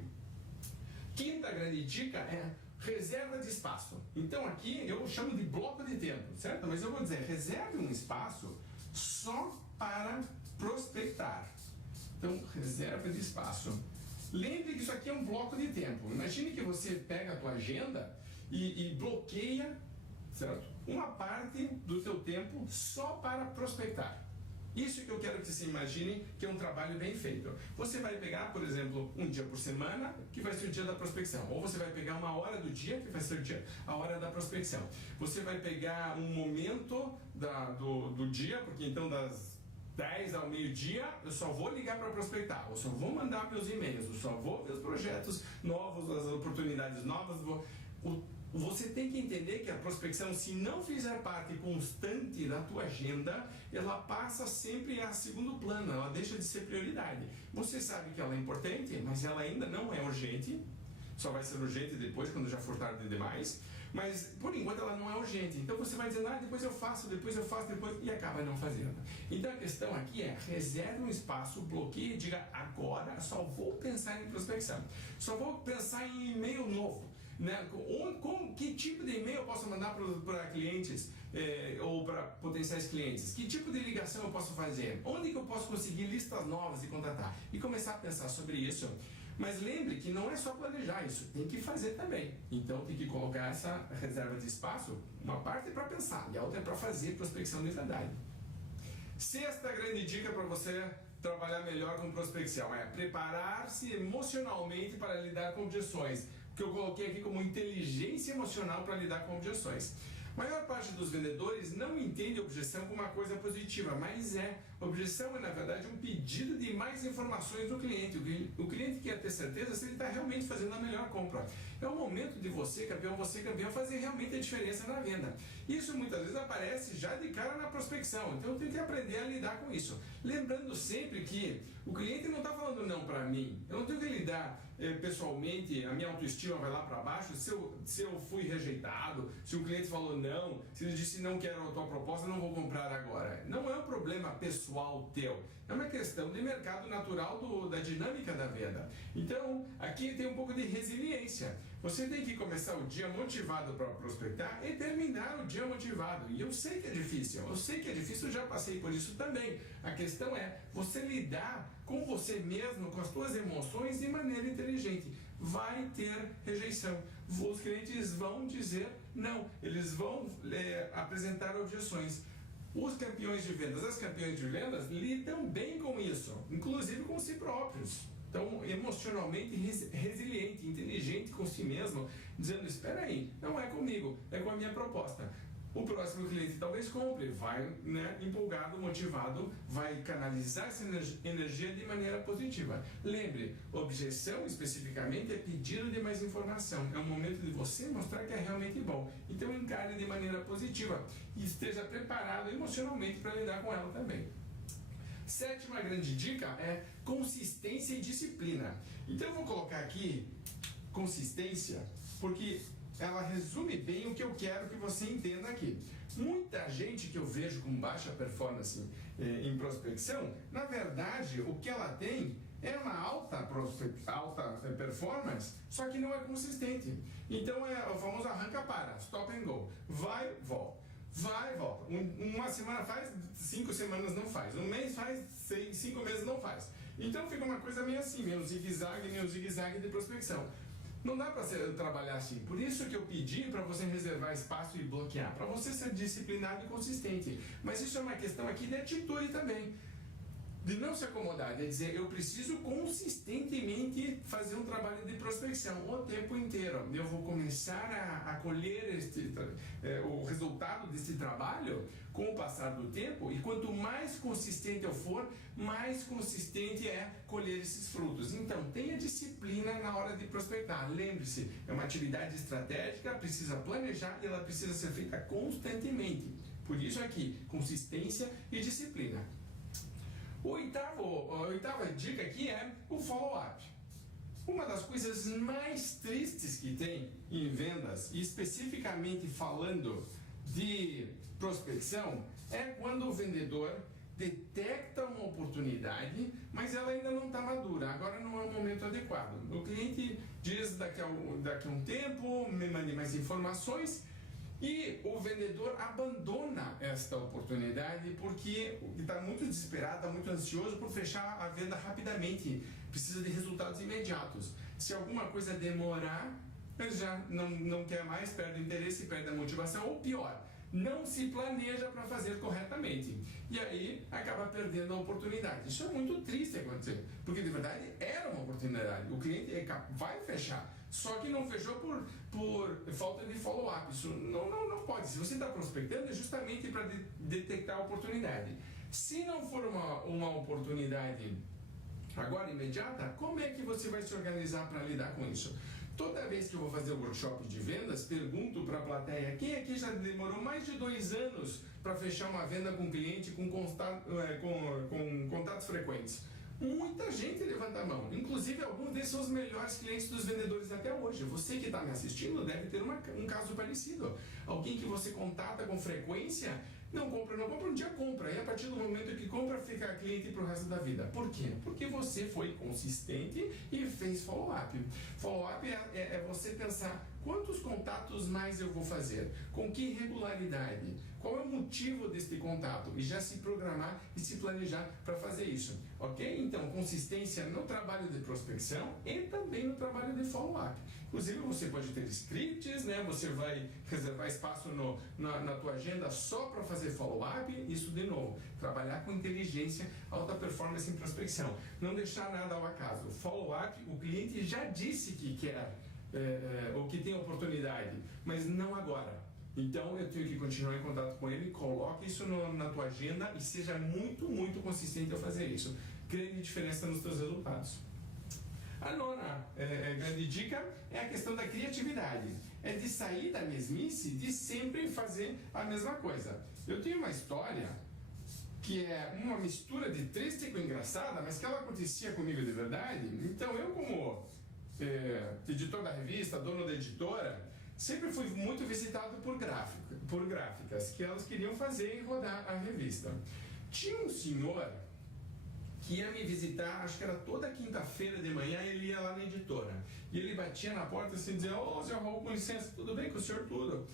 Quinta grande dica é reserva de espaço. Então aqui eu chamo de bloco de tempo, certo? Mas eu vou dizer, reserve um espaço só para prospectar. Então, reserva de espaço. Lembre que isso aqui é um bloco de tempo. Imagine que você pega a tua agenda e bloqueia, certo? Uma parte do teu tempo só para prospectar. Isso que eu quero que você imagine que é um trabalho bem feito. Você vai pegar, por exemplo, um dia por semana, que vai ser o dia da prospecção. Ou você vai pegar uma hora do dia, que vai ser a hora da prospecção. Você vai pegar um momento do dia, porque então das 10 ao meio-dia eu só vou ligar para prospectar, eu só vou mandar meus e-mails, eu só vou ver os projetos novos, as oportunidades novas. Você tem que entender que a prospecção, se não fizer parte constante da tua agenda, ela passa sempre a segundo plano, ela deixa de ser prioridade. Você sabe que ela é importante, mas ela ainda não é urgente, só vai ser urgente depois, quando já for tarde demais, mas por enquanto ela não é urgente. Então você vai dizendo, depois eu faço, e acaba não fazendo. Então a questão aqui é, reserve um espaço, bloqueie e diga, agora só vou pensar em prospecção, só vou pensar em e-mail novo. Né? Que tipo de e-mail eu posso mandar para clientes ou para potenciais clientes? Que tipo de ligação eu posso fazer? Onde que eu posso conseguir listas novas e contratar? E começar a pensar sobre isso. Mas lembre que não é só planejar isso, tem que fazer também. Então tem que colocar essa reserva de espaço, uma parte é para pensar e a outra é para fazer prospecção de verdade. Sexta grande dica para você trabalhar melhor com prospecção é preparar-se emocionalmente para lidar com objeções, que eu coloquei aqui como inteligência emocional para lidar com objeções. A maior parte dos vendedores não entende a objeção como uma coisa positiva, mas é Objeção é, na verdade, um pedido de mais informações do cliente. O cliente quer ter certeza se ele está realmente fazendo a melhor compra. É o momento de você, campeão, fazer realmente a diferença na venda. Isso muitas vezes aparece já de cara na prospecção, então eu tenho que aprender a lidar com isso. Lembrando sempre que o cliente não está falando não para mim, eu não tenho que lidar pessoalmente, a minha autoestima vai lá para baixo, se eu fui rejeitado, se o cliente falou não, se ele disse não quero a tua proposta, não vou comprar agora. Não é um problema pessoal teu, é uma questão de mercado natural da dinâmica da venda. Então, aqui tem um pouco de resiliência. Você tem que começar o dia motivado para prospectar e terminar o dia motivado. E eu sei que é difícil, eu já passei por isso também. A questão é você lidar com você mesmo, com as suas emoções de maneira inteligente. Vai ter rejeição. Os clientes vão dizer não, eles vão apresentar objeções. Os campeões de vendas, as campeões de vendas lidam bem com isso, inclusive com si próprios. Então, emocionalmente resiliente, inteligente com si mesmo, dizendo, espera aí, não é comigo, é com a minha proposta. O próximo cliente talvez compre, vai empolgado, motivado, vai canalizar essa energia de maneira positiva. Lembre, objeção especificamente é pedido de mais informação, é um momento de você mostrar que é realmente bom. Então encare de maneira positiva e esteja preparado emocionalmente para lidar com ela também. Sétima grande dica é consistência e disciplina. Então eu vou colocar aqui consistência, porque ela resume bem o que eu quero que você entenda aqui. Muita gente que eu vejo com baixa performance em prospecção, na verdade o que ela tem é uma alta performance, só que não é consistente. Então é o famoso arranca-para, stop and go, vai, volta. Vai e volta. Uma semana faz, 5 semanas não faz. Um mês faz, 5 meses não faz. Então fica uma coisa meio assim, meio zigue-zague de prospecção. Não dá para trabalhar assim. Por isso que eu pedi para você reservar espaço e bloquear, para você ser disciplinado e consistente. Mas isso é uma questão aqui de atitude também. De não se acomodar, de dizer, eu preciso consistentemente fazer um trabalho de prospecção o tempo inteiro. Eu vou começar a colher o resultado desse trabalho com o passar do tempo, e quanto mais consistente eu for, mais consistente é colher esses frutos. Então, tenha disciplina na hora de prospectar. Lembre-se, é uma atividade estratégica, precisa planejar e ela precisa ser feita constantemente. Por isso aqui, consistência e disciplina. A oitava dica aqui é o follow-up. Uma das coisas mais tristes que tem em vendas, e especificamente falando de prospecção, é quando o vendedor detecta uma oportunidade, mas ela ainda não está madura, agora não é o momento adequado. O cliente diz daqui a um tempo, me mande mais informações, e o vendedor abandona esta oportunidade porque está muito desesperado, está muito ansioso por fechar a venda rapidamente, precisa de resultados imediatos. Se alguma coisa demorar, ele já não quer mais, perde o interesse, perde a motivação, ou pior, não se planeja para fazer corretamente, e aí acaba perdendo a oportunidade. Isso é muito triste acontecer, porque de verdade era uma oportunidade, o cliente vai fechar, só que não fechou por falta de follow-up. Isso não pode. Se você está prospectando, é justamente para detectar a oportunidade. Se não for uma oportunidade agora imediata, como é que você vai se organizar para lidar com isso? Toda vez que eu vou fazer o workshop de vendas, pergunto para a plateia, quem aqui já demorou mais de 2 anos para fechar uma venda com cliente com contatos frequentes? Muita gente levanta a mão, inclusive alguns desses são os melhores clientes dos vendedores até hoje. Você que está me assistindo deve ter um caso parecido. Alguém que você contata com frequência, não compra, um dia compra, e a partir do momento que compra, fica cliente para o resto da vida. Por quê? Porque você foi consistente e fez follow-up. Follow-up é você pensar, quantos contatos mais eu vou fazer? Com que regularidade? Qual é o motivo deste contato? E já se programar e se planejar para fazer isso. Ok? Então, consistência no trabalho de prospecção e também no trabalho de follow-up. Inclusive, você pode ter scripts, você vai reservar espaço na tua agenda só para fazer follow-up. Isso, de novo, trabalhar com inteligência, alta performance em prospecção. Não deixar nada ao acaso. Follow-up, o cliente já disse que quer ou que tem oportunidade, mas não agora. Então eu tenho que continuar em contato com ele. Coloque isso na tua agenda e seja muito, muito consistente ao fazer isso. Grande diferença nos teus resultados. A nona grande dica é a questão da criatividade. É de sair da mesmice de sempre fazer a mesma coisa. Eu tenho uma história que é uma mistura de triste com engraçada, mas que ela acontecia comigo de verdade. Então eu, como editor da revista, dono da editora, sempre fui muito visitado por gráficas que elas queriam fazer e rodar a revista. Tinha um senhor que ia me visitar, acho que era toda quinta-feira de manhã, ele ia lá na editora. E ele batia na porta assim, dizia: ô, senhor Raul, com licença, tudo bem com o senhor? Tudo.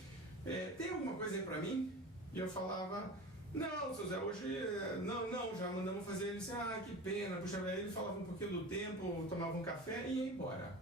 Tem alguma coisa aí pra mim? E eu falava: não, seu Zé, hoje não, já mandamos fazer. Ele disse: ah, que pena. Puxa, ele falava um pouquinho do tempo, tomava um café e ia embora.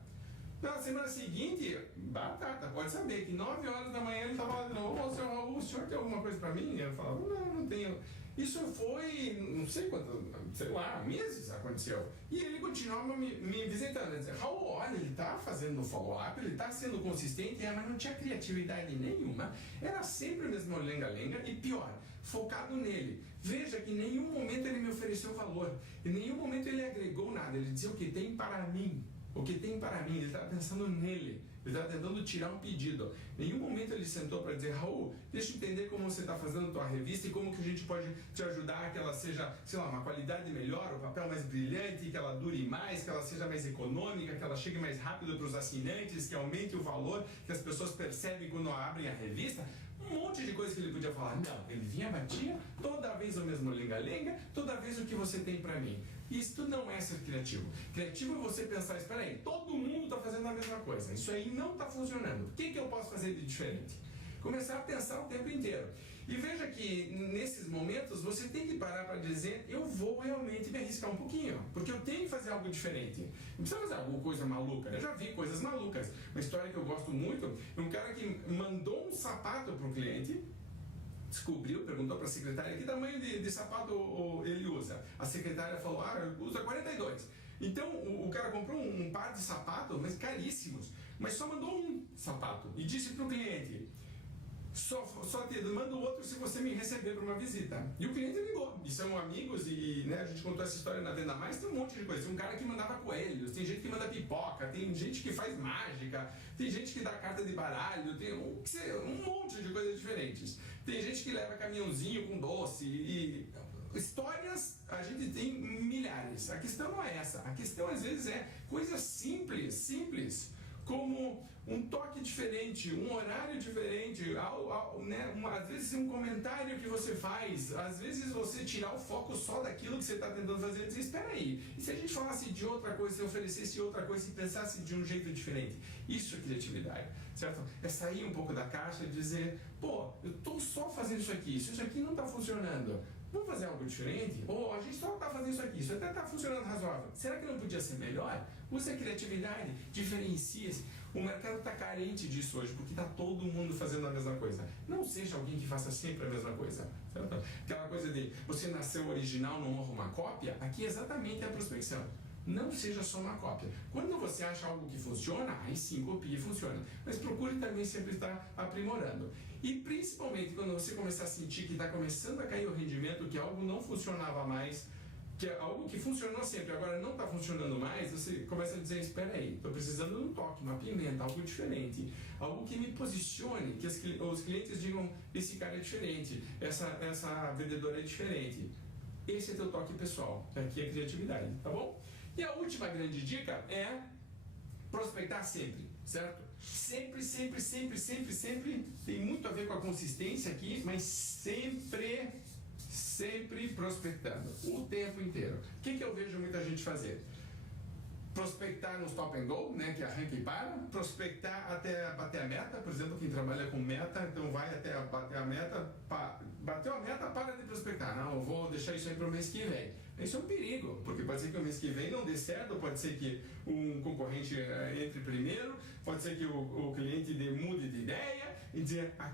Na semana seguinte, batata, pode saber que 9 horas da manhã ele estava lá de novo: ô, senhor Raul, o senhor tem alguma coisa pra mim? E eu falava: não tenho. Isso foi, não sei quanto, sei lá, meses aconteceu. E ele continuava me visitando, dizendo: Raul, olha, ele está fazendo follow-up, ele está sendo consistente, mas não tinha criatividade nenhuma. Era sempre o mesmo lenga-lenga e pior, focado nele. Veja que em nenhum momento ele me ofereceu valor, em nenhum momento ele agregou nada, ele dizia: o que tem para mim. O que tem para mim, ele estava pensando nele, ele estava tentando tirar um pedido. Em nenhum momento ele sentou para dizer: Raul, deixa eu entender como você está fazendo a tua revista e como que a gente pode te ajudar a que ela seja, sei lá, uma qualidade melhor, o papel mais brilhante, que ela dure mais, que ela seja mais econômica, que ela chegue mais rápido para os assinantes, que aumente o valor, que as pessoas percebem quando abrem a revista. Um monte de coisa que ele podia falar. Não, ele vinha, batia, toda vez o mesmo lenga-lenga, toda vez o que você tem pra mim. Isto não é ser criativo. Criativo é você pensar: espera aí, todo mundo está fazendo a mesma coisa, isso aí não está funcionando, o que eu posso fazer de diferente? Começar a pensar o tempo inteiro. E veja que nesses momentos você tem que parar para dizer: eu vou realmente me arriscar um pouquinho, porque eu tenho que fazer algo diferente. Não precisa fazer alguma coisa maluca. Eu já vi coisas malucas. Uma história que eu gosto muito é um cara que mandou um sapato para um cliente, descobriu, perguntou para a secretária que tamanho de sapato ele usa. A secretária falou: ah, usa 42. Então o cara comprou um par de sapatos, mas caríssimos, mas só mandou um sapato e disse para o cliente: só te mando outro se você me receber para uma visita. E o cliente ligou, e são amigos, e né, a gente contou essa história na Venda Mais, tem um monte de coisa. Tem um cara que mandava coelhos, tem gente que manda pipoca, tem gente que faz mágica, tem gente que dá carta de baralho, tem um monte de coisas diferentes. Tem gente que leva caminhãozinho com doce, e histórias a gente tem milhares. A questão não é essa, a questão às vezes é coisas simples, como um toque diferente, um horário diferente, né, às vezes um comentário que você faz, às vezes você tirar o foco só daquilo que você está tentando fazer e dizer: espera aí, e se a gente falasse de outra coisa, se oferecesse outra coisa, se pensasse de um jeito diferente? Isso é criatividade, certo? É sair um pouco da caixa e dizer: pô, eu estou só fazendo isso aqui, se isso aqui não está funcionando, vamos fazer algo diferente? Ou a gente só está fazendo isso aqui, isso até está funcionando razoável, será que não podia ser melhor? Use a criatividade, diferencie-se. O mercado está carente disso hoje, porque está todo mundo fazendo a mesma coisa. Não seja alguém que faça sempre a mesma coisa, certo? Aquela coisa de você nasceu original, não honra uma cópia, aqui exatamente é a prospecção. Não seja só uma cópia. Quando você acha algo que funciona, aí sim, copie e funciona. Mas procure também sempre estar aprimorando. E principalmente quando você começar a sentir que está começando a cair o rendimento, que algo não funcionava mais, que é algo que funcionou sempre, agora não está funcionando mais, você começa a dizer: espera aí, estou precisando de um toque, uma pimenta, algo diferente, algo que me posicione, que os clientes digam: esse cara é diferente, essa vendedora é diferente. Esse é teu toque pessoal, aqui é criatividade, tá bom? E a última grande dica é prospectar sempre, certo? Sempre, tem muito a ver com a consistência aqui, mas sempre prospectando, o tempo inteiro. O que eu vejo muita gente fazer? Prospectar no stop and go, né, que arranca e para, prospectar até bater a meta, por exemplo, quem trabalha com meta, então vai até bater a meta, bateu a meta, para de prospectar. Não, eu vou deixar isso aí para o mês que vem. Isso é um perigo, porque pode ser que o mês que vem não dê certo, pode ser que um concorrente entre primeiro, pode ser que o cliente mude de ideia, e dizer: a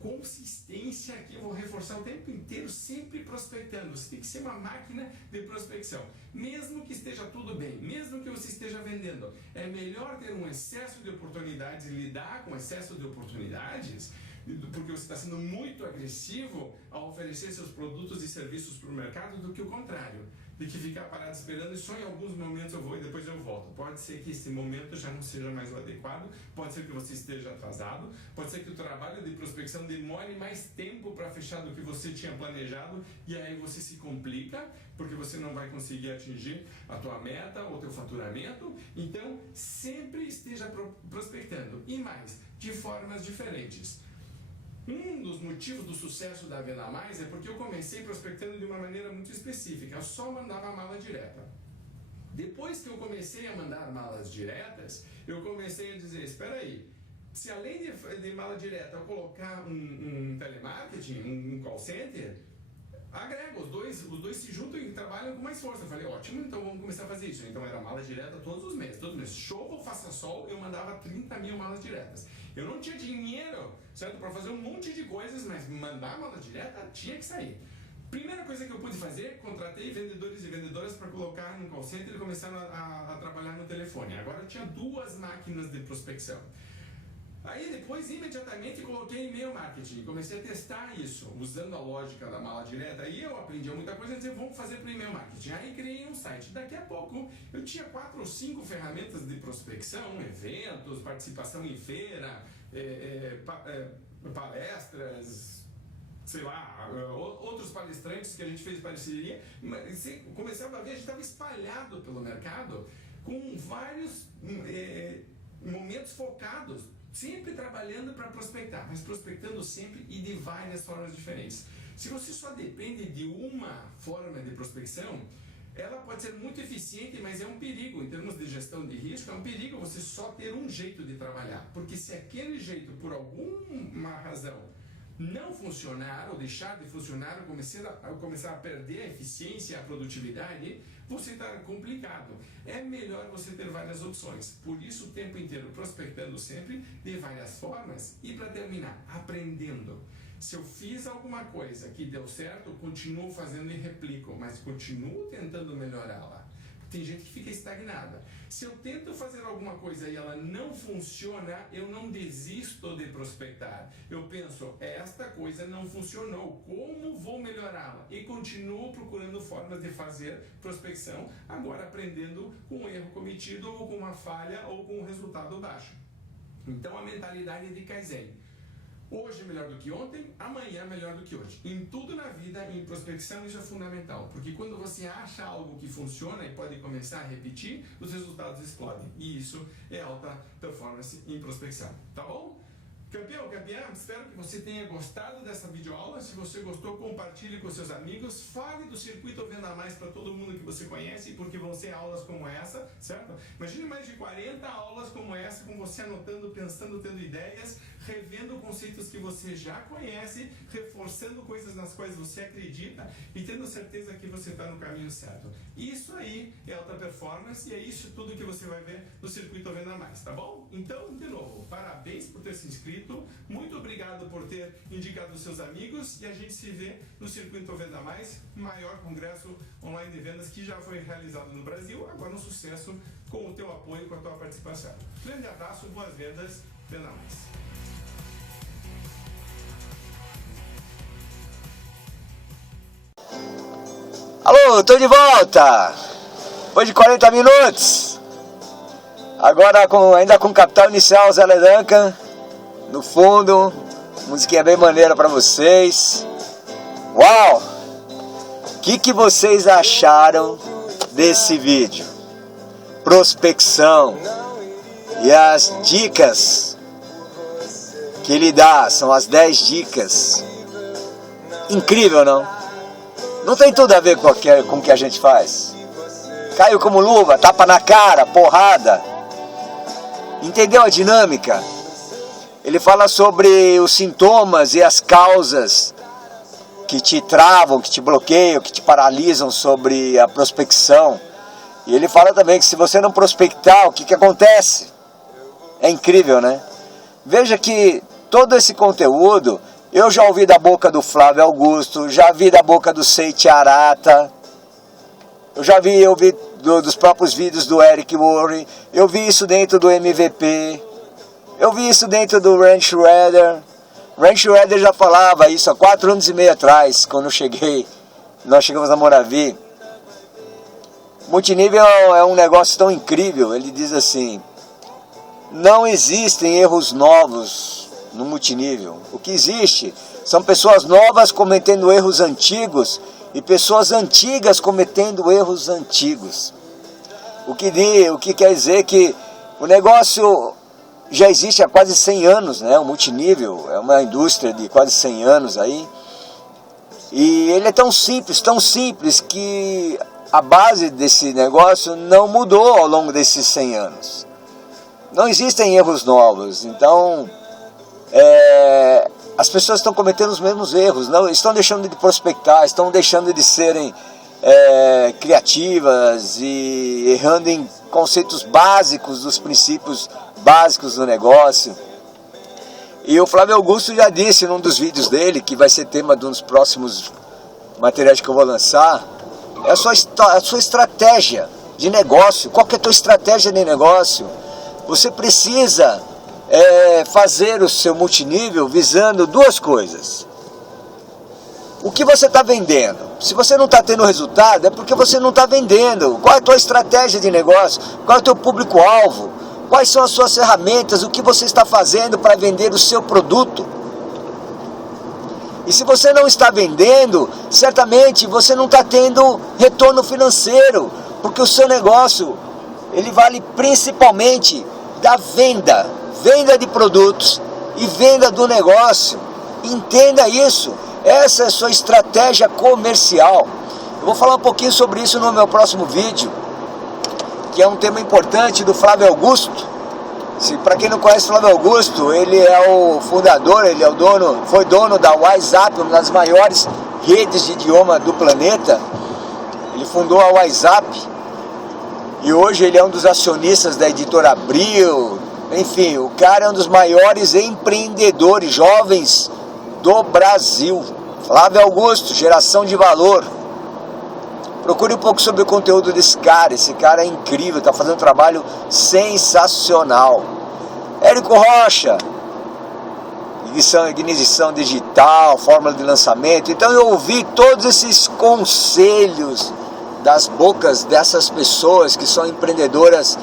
consistência aqui eu vou reforçar o tempo inteiro, sempre prospectando. Você tem que ser uma máquina de prospecção, mesmo que esteja tudo bem, mesmo que você esteja vendendo. É melhor ter um excesso de oportunidades e lidar com excesso de oportunidades porque você está sendo muito agressivo ao oferecer seus produtos e serviços para o mercado, do que o contrário, de que ficar parado esperando e só em alguns momentos eu vou e depois eu volto. Pode ser que esse momento já não seja mais o adequado, pode ser que você esteja atrasado, pode ser que o trabalho de prospecção demore mais tempo para fechar do que você tinha planejado, e aí você se complica, porque você não vai conseguir atingir a tua meta ou teu faturamento. Então, sempre esteja prospectando, e mais, de formas diferentes. Um dos motivos do sucesso da Venda Mais é porque eu comecei prospectando de uma maneira muito específica. Eu só mandava mala direta. Depois que eu comecei a mandar malas diretas, eu comecei a dizer, espera aí, se além de mala direta eu colocar um telemarketing, um call center, agrega, os dois se juntam e trabalham com mais força. Eu falei, ótimo, então vamos começar a fazer isso. Então era mala direta todos os meses. Chova ou faça sol, eu mandava 30 mil malas diretas. Eu não tinha dinheiro, certo, para fazer um monte de coisas, mas mandar mala direta tinha que sair. Primeira coisa que eu pude fazer, contratei vendedores e vendedoras para colocar no call center e começaram a trabalhar no telefone. Agora eu tinha 2 máquinas de prospecção. Aí depois, imediatamente, coloquei e-mail marketing. Comecei a testar isso, usando a lógica da mala direta. Aí eu aprendi muita coisa e disse, vamos fazer para e-mail marketing. Aí criei um site. Daqui a pouco, eu tinha 4 ou 5 ferramentas de prospecção, eventos, participação em feira, palestras, sei lá, outros palestrantes que a gente fez parceria. Mas começava a ver, a gente estava espalhado pelo mercado com vários momentos focados, sempre trabalhando para prospectar, mas prospectando sempre e de várias formas diferentes. Se você só depende de uma forma de prospecção, ela pode ser muito eficiente, mas é um perigo. Em termos de gestão de risco, é um perigo você só ter um jeito de trabalhar. Porque se aquele jeito, por alguma razão, não funcionar ou deixar de funcionar ou começar a perder a eficiência e a produtividade, você está complicado. É melhor você ter várias opções. Por isso, o tempo inteiro prospectando sempre, de várias formas. E para terminar, aprendendo. Se eu fiz alguma coisa que deu certo, eu continuo fazendo e replico, mas continuo tentando melhorá-la. Tem gente que fica estagnada. Se eu tento fazer alguma coisa e ela não funciona, eu não desisto de prospectar. Eu penso, esta coisa não funcionou, como vou melhorá-la? E continuo procurando formas de fazer prospecção, agora aprendendo com um erro cometido, ou com uma falha, ou com um resultado baixo. Então a mentalidade é de Kaizen. Hoje é melhor do que ontem, amanhã é melhor do que hoje. Em tudo na vida, em prospecção, isso é fundamental. Porque quando você acha algo que funciona e pode começar a repetir, os resultados explodem. E isso é alta performance em prospecção. Tá bom? Campeão, campeã, espero que você tenha gostado dessa videoaula. Se você gostou, compartilhe com seus amigos. Fale do Circuito Venda Mais para todo mundo que você conhece, porque vão ser aulas como essa, certo? Imagine mais de 40 aulas como essa, com você anotando, pensando, tendo ideias, revendo conceitos que você já conhece, reforçando coisas nas quais você acredita e tendo certeza que você está no caminho certo. Isso aí é alta performance e é isso tudo que você vai ver no Circuito Venda Mais, tá bom? Então, de novo, parabéns por ter se inscrito. Muito obrigado por ter indicado os seus amigos e a gente se vê no Circuito Venda Mais, maior congresso online de vendas que já foi realizado no Brasil, agora um sucesso com o teu apoio, com a tua participação. Grande abraço, boas vendas, Venda Mais. Alô, tô de volta! Depois de 40 minutos. Agora ainda com o Capital Inicial, Zé Duncan. No fundo, musiquinha bem maneira pra vocês. Uau! O que vocês acharam desse vídeo? Prospecção. E as dicas que ele dá, são as 10 dicas. Incrível, não? Não tem tudo a ver com o que a gente faz. Caiu como luva, tapa na cara, porrada. Entendeu a dinâmica? Ele fala sobre os sintomas e as causas que te travam, que te bloqueiam, que te paralisam sobre a prospecção. E ele fala também que se você não prospectar, o que acontece? É incrível, né? Veja que todo esse conteúdo eu já ouvi da boca do Flávio Augusto, já vi da boca do Seiji Arata, eu vi dos próprios vídeos do Eric Worre, eu vi isso dentro do MVP, eu vi isso dentro do Randy Schroeder, Ray Schroeder já falava isso há 4 anos e meio atrás, quando nós chegamos a Moravi. Multinível é um negócio tão incrível. Ele diz assim: não existem erros novos no multinível. O que existe são pessoas novas cometendo erros antigos e pessoas antigas cometendo erros antigos. O que quer dizer que o negócio já existe há quase 100 anos, né? O multinível é uma indústria de quase 100 anos aí. E ele é tão simples que a base desse negócio não mudou ao longo desses 100 anos. Não existem erros novos, então as pessoas estão cometendo os mesmos erros, não estão deixando de prospectar, estão deixando de serem criativas e errando em conceitos básicos, dos princípios básicos do negócio. E o Flávio Augusto já disse num dos vídeos dele, que vai ser tema de um dos próximos materiais que eu vou lançar, é a sua estratégia de negócio. Qual que é a tua estratégia de negócio? Você precisa fazer o seu multinível visando 2 coisas. O que você está vendendo? Se você não está tendo resultado, é porque você não está vendendo. Qual é a tua estratégia de negócio? Qual é o teu público-alvo? Quais são as suas ferramentas? O que você está fazendo para vender o seu produto? E se você não está vendendo, certamente você não está tendo retorno financeiro, porque o seu negócio, ele vale principalmente da venda de produtos e venda do negócio. Entenda isso, essa é a sua estratégia comercial. Eu vou falar um pouquinho sobre isso no meu próximo vídeo, que é um tema importante do Flávio Augusto. Para quem não conhece Flávio Augusto, ele é o fundador, ele é o dono, foi dono da WhatsApp, uma das maiores redes de idioma do planeta. Ele fundou a WhatsApp e hoje ele é um dos acionistas da editora Abril. Enfim, o cara é um dos maiores empreendedores jovens do Brasil. Flávio Augusto, geração de valor. Procure um pouco sobre o conteúdo desse cara. Esse cara é incrível, está fazendo um trabalho sensacional. Érico Rocha, ignição digital, fórmula de lançamento. Então eu ouvi todos esses conselhos das bocas dessas pessoas que são empreendedoras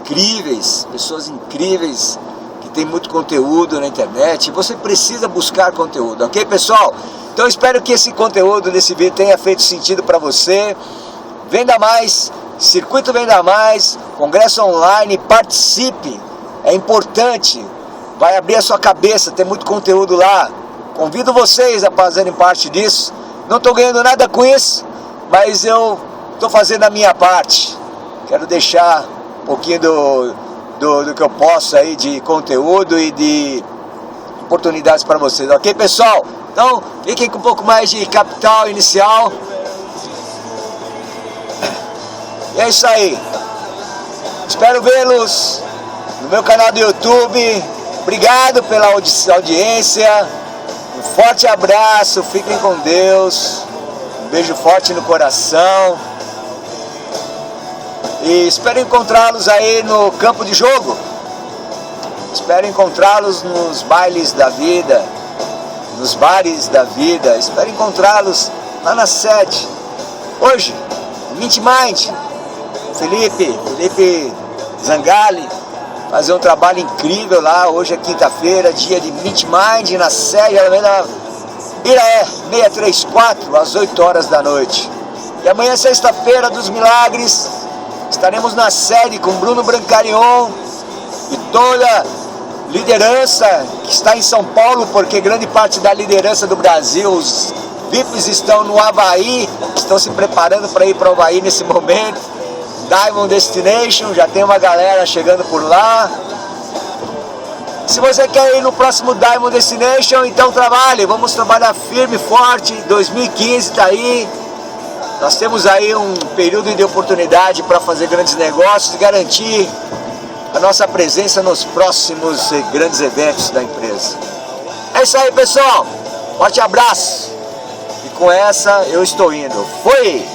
incríveis, pessoas incríveis, que tem muito conteúdo na internet. Você precisa buscar conteúdo, ok, pessoal? Então eu espero que esse conteúdo desse vídeo tenha feito sentido para você. Venda mais, Circuito Venda Mais, Congresso Online, participe, é importante, vai abrir a sua cabeça, tem muito conteúdo lá. Convido vocês a fazerem parte disso. Não estou ganhando nada com isso, mas eu estou fazendo a minha parte. Quero deixar um pouquinho do que eu posso aí de conteúdo e de oportunidades para vocês, ok, pessoal? Então, fiquem com um pouco mais de capital inicial. E é isso aí. Espero vê-los no meu canal do YouTube. Obrigado pela audiência. Um forte abraço. Fiquem com Deus. Um beijo forte no coração. E espero encontrá-los aí no campo de jogo. Espero encontrá-los nos bailes da vida, nos bares da vida. Espero encontrá-los lá na sede. Hoje, Mint Mind, Felipe Zangali, fazer um trabalho incrível lá. Hoje é quinta-feira, dia de Mint Mind, na sede da Iraé 634, às 8 horas da noite. E amanhã, sexta-feira dos milagres, estaremos na sede com Bruno Brancarion e toda liderança que está em São Paulo, porque grande parte da liderança do Brasil, os VIPs estão no Havaí, estão se preparando para ir para o Havaí nesse momento. Diamond Destination, já tem uma galera chegando por lá. Se você quer ir no próximo Diamond Destination, então trabalhe, vamos trabalhar firme e forte. 2015 está aí, nós temos aí um período de oportunidade para fazer grandes negócios e garantir a nossa presença nos próximos grandes eventos da empresa. É isso aí, pessoal. Forte abraço. E com essa eu estou indo. Fui!